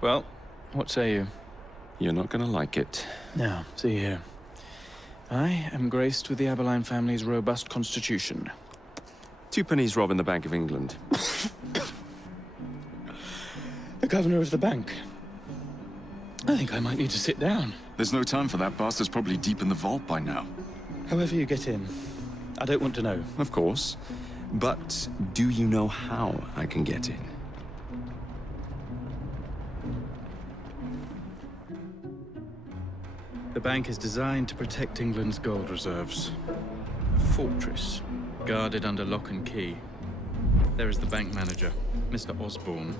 Well, what say you? You're not gonna like it. Now, see here. I am graced with the Aberline family's robust constitution. Two pennies robbing the Bank of England. The governor of the bank. I think I might need to sit down. There's no time for that. Bastard's probably deep in the vault by now. However you get in, I don't want to know. Of course. But do you know how I can get in? The bank is designed to protect England's gold reserves. A fortress, guarded under lock and key. There is the bank manager, Mr. Osborne.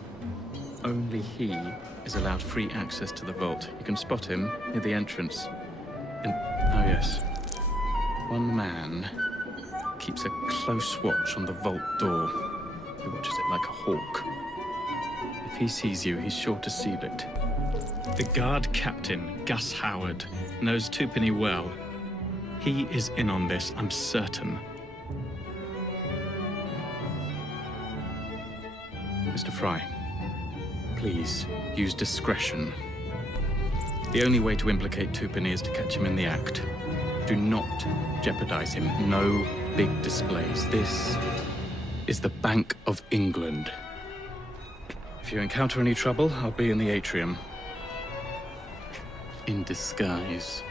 Only he is allowed free access to the vault. You can spot him near the entrance. And, oh yes, one man keeps a close watch on the vault door. He watches it like a hawk. If he sees you, he's sure to seal it. The guard captain, Gus Howard, knows Twopenny well. He is in on this, I'm certain. Mr. Fry, please use discretion. The only way to implicate Twopenny is to catch him in the act. Do not jeopardize him. No big displays. This is the Bank of England. If you encounter any trouble, I'll be in the atrium. In disguise.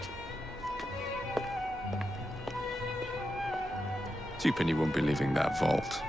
Twopenny won't be leaving that vault.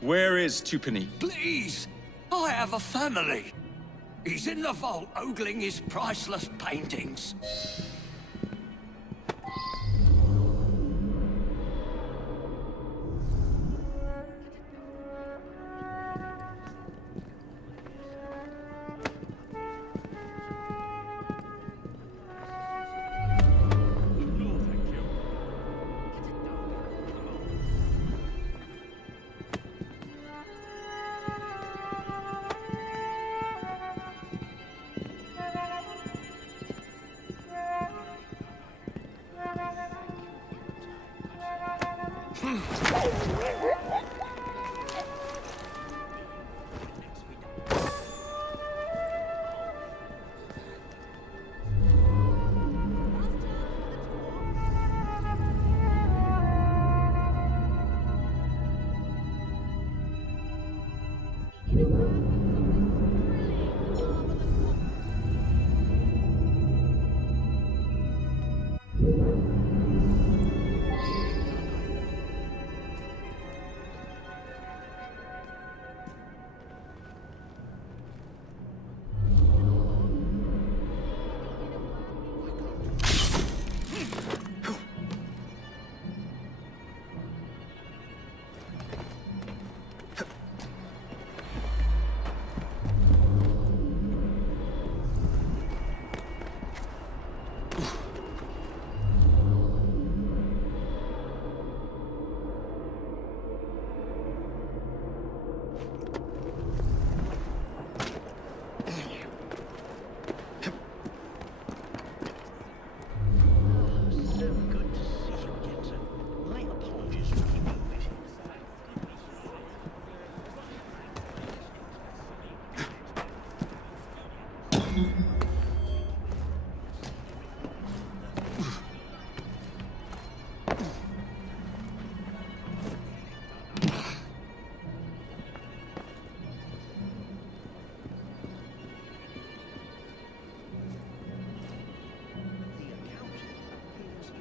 Where is Twopenny? Please! I have a family. He's in the vault ogling his priceless paintings.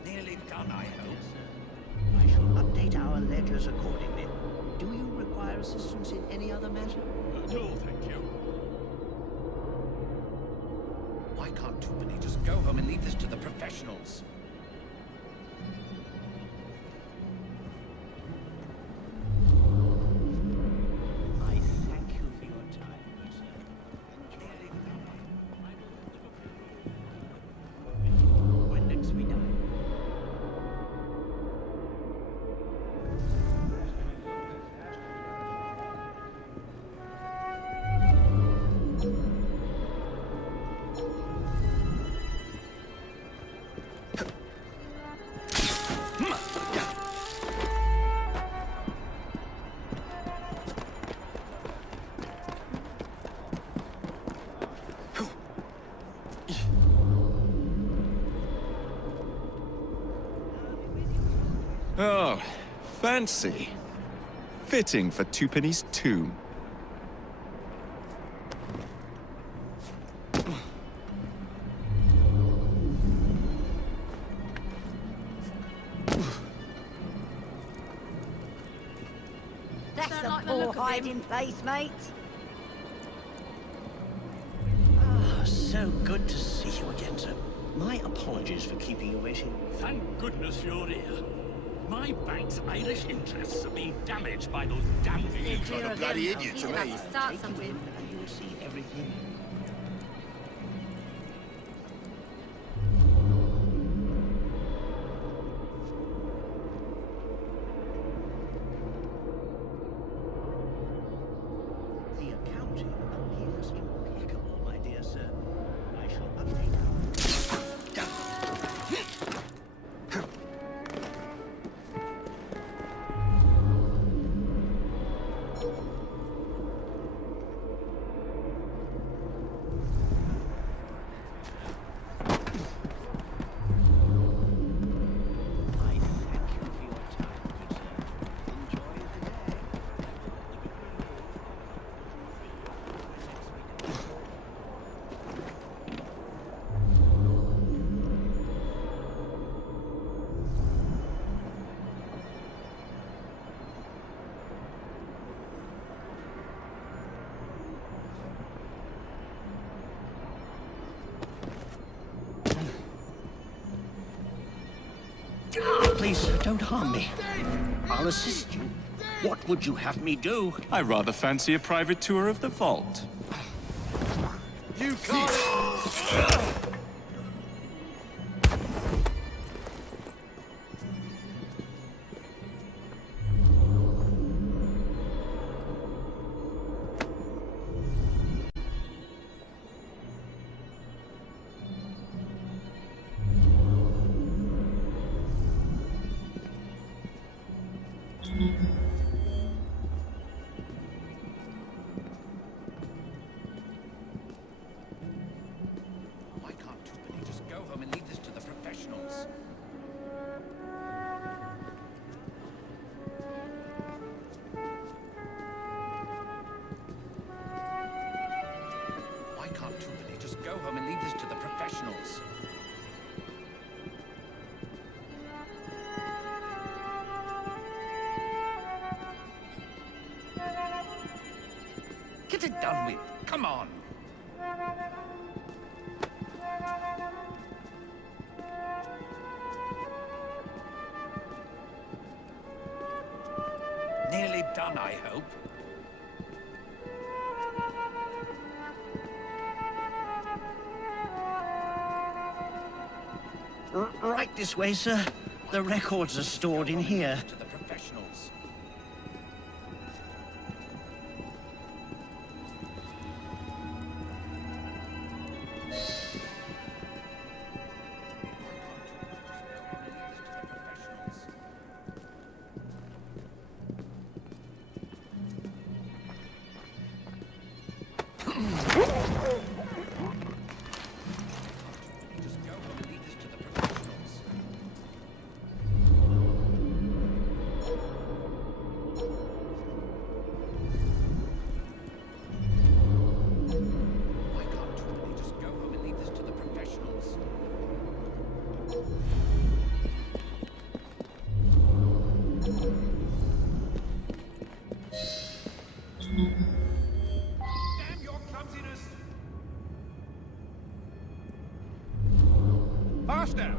Nearly done, I hope. I shall update our ledgers accordingly. Do you require assistance in any other matter? No, thank you. Why can't Tupani just go home and leave this to the professionals? I thank you for your time, sir. When next we dine? Oh, fancy. Fitting for Tupani's tomb. That's a poor hiding place, mate. Ah, so good to see you again, sir. My apologies for keeping you waiting. Thank goodness you're here. My bank's Irish interests are being damaged by those damn idiots. Here again, bloody though. idiot He's to about me. to start Take you something. in and you will see everything. The accounting appears impeccable, my dear sir. I shall update our... I thank you for your time, good sir. Enjoy the day. Please, sir, don't harm me. I'll assist you. What would you have me do? I rather fancy a private tour of the vault. You can't. Why can't too many just go home and leave this to the professionals? Why can't too many just go home and leave this to the professionals? Get it done with. Come on. Nearly done, I hope. Right this way, sir. The records are stored in here. To the professionals. Just go home and leave this to the professionals. Why can't too many just go home and leave this to the professionals? Damn your clumsiness! Faster!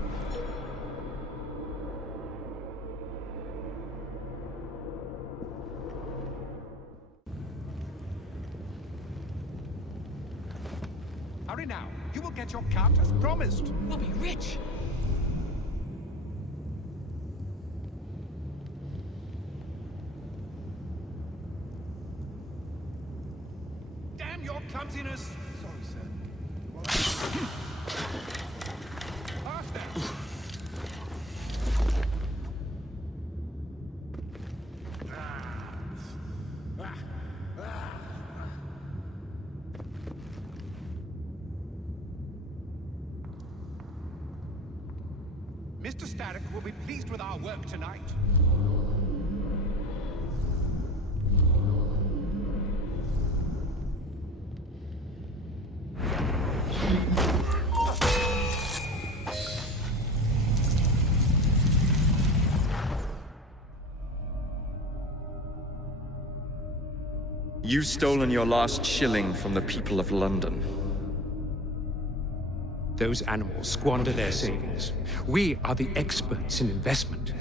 Hurry now. You will get your cut as promised. We'll be rich. Damn your clumsiness! Sorry, sir. Faster! Mr. Starrick will be pleased with our work tonight. You've stolen your last shilling from the people of London. Those animals squander their savings. We are the experts in investment.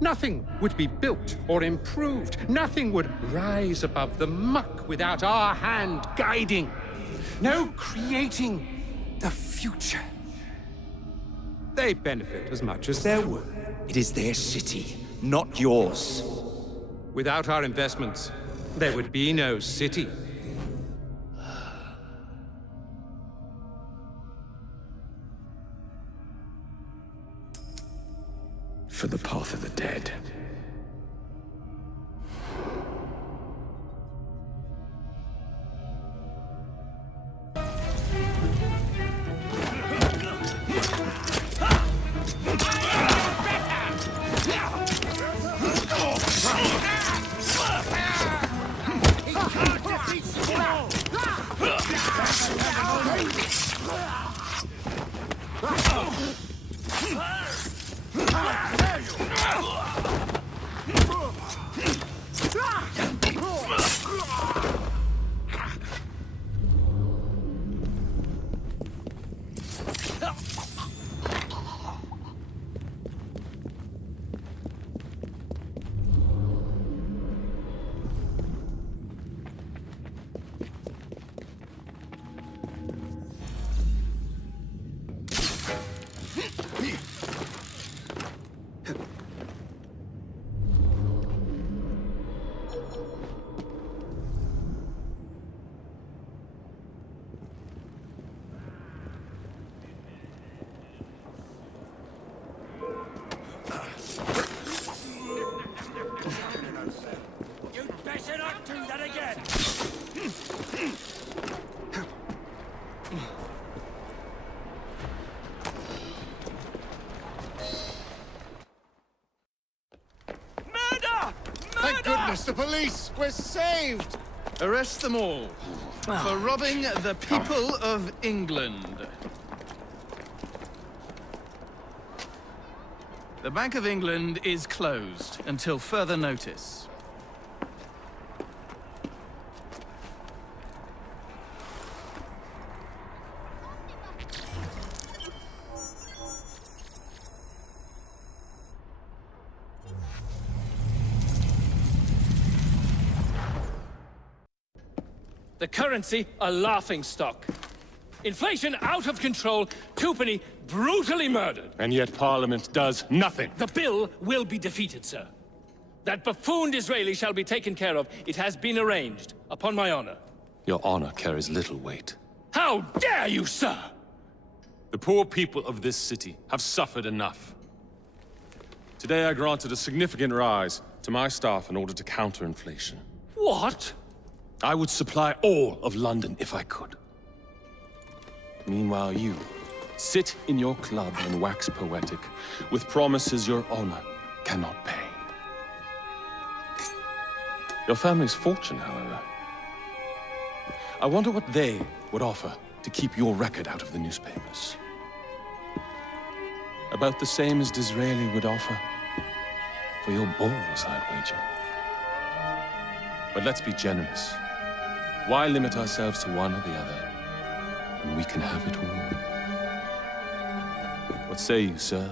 Nothing would be built or improved. Nothing would rise above the muck without our hand guiding. No creating the future. They benefit as much as their work. It is their city, not yours. Without our investments, there would be no city. For the path of the dead. Thank goodness, the police! We're saved! Arrest them all for robbing the people of England. The Bank of England is closed until further notice. The currency a laughingstock. Inflation out of control, twopenny brutally murdered. And yet Parliament does nothing. The bill will be defeated, sir. That buffoon Disraeli shall be taken care of. It has been arranged, upon my honor. Your honor carries little weight. How dare you, sir! The poor people of this city have suffered enough. Today I granted a significant rise to my staff in order to counter inflation. What? I would supply all of London if I could. Meanwhile, you sit in your club and wax poetic with promises your honor cannot pay. Your family's fortune, however. I wonder what they would offer to keep your record out of the newspapers. About the same as Disraeli would offer for your balls, I'd wager. But let's be generous. Why limit ourselves to one or the other, when we can have it all? What say you, sir?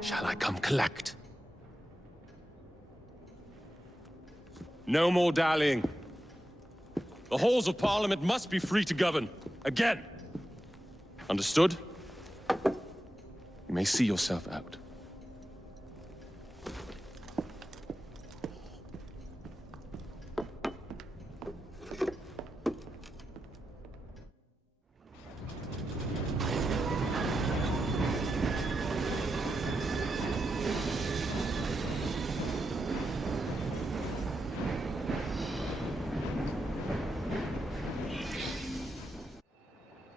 Shall I come collect? No more dallying. The halls of Parliament must be free to govern. Again. Understood? You may see yourself out.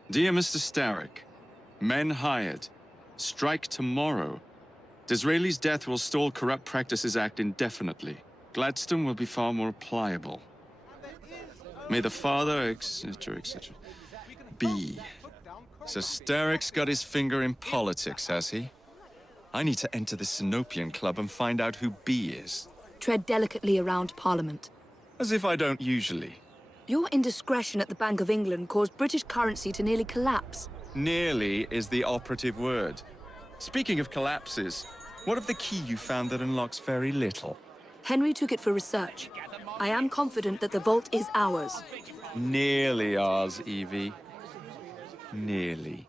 Dear Mr. Starrick, men hired. Strike tomorrow. Disraeli's death will stall Corrupt Practices Act indefinitely. Gladstone will be far more pliable. May the father, etc., etc. be. So Starrick's got his finger in politics, has he? I need to enter the Sinopian Club and find out who B is. Tread delicately around Parliament. As if I don't usually. Your indiscretion at the Bank of England caused British currency to nearly collapse. Nearly is the operative word. Speaking of collapses, what of the key you found that unlocks very little? Henry took it for research. I am confident that the vault is ours. Nearly ours, Evie. Nearly.